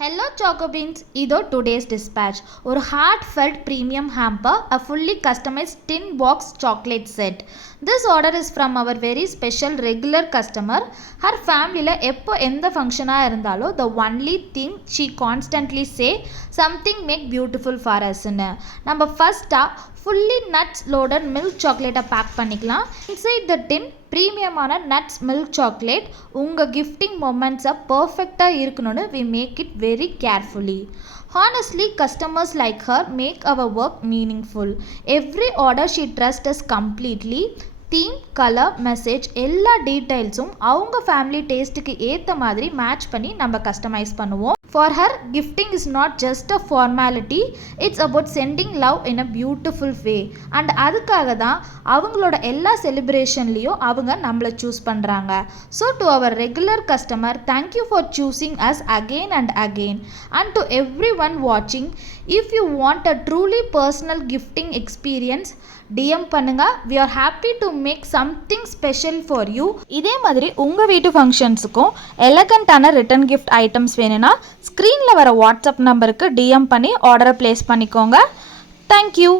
Hello Choco Beans, இதோ today's dispatch. ஒரு heartfelt premium hamper, a fully customized tin box chocolate set. This order is from our very special regular customer. Her familyல எப்போ எந்த ஃபங்க்ஷனாக இருந்தாலும் the only thing she constantly say something make beautiful for usன்னு. நம்ம ஃபர்ஸ்ட்டாக fully nuts loaded milk சாக்லேட்டை pack பண்ணிக்கலாம். Inside the tin ப்ரீமியமான நட்ஸ் மில்க் சாக்லேட் உங்கள் கிஃப்டிங் மொமெண்ட்ஸை பர்ஃபெக்டாக இருக்கணும்னு we make it very carefully. Honestly, customers like her make our work meaningful. Every order she trusts us completely. Theme, colour, message எல்லா டீட்டெயில்ஸும் அவங்க ஃபேமிலி டேஸ்ட்டுக்கு ஏற்ற மாதிரி மேட்ச் பண்ணி நம்ம கஸ்டமைஸ் பண்ணுவோம். For her gifting is not just a formality, it's about sending love in a beautiful way. And அதுக்காக தான் அவங்களோட எல்லா செலிப்ரேஷன்லேயும் அவங்க நம்மளை சூஸ் பண்ணுறாங்க. So to our regular customer, thank you for choosing us again and again. And to everyone வாட்சிங், if you want a truly personal gifting experience, DM பண்ணுங்க. We are happy to make something special for you. இதே மாதிரி உங்கள் வீட்டு ஃபங்க்ஷன்ஸுக்கும் எலகண்ட்டான return gift items வேணும்னா ஸ்க்ரீனில் வர WhatsApp நம்பருக்கு டிஎம் பண்ணி ஆர்டரை ப்ளேஸ் பண்ணிக்கோங்க. தேங்க்யூ.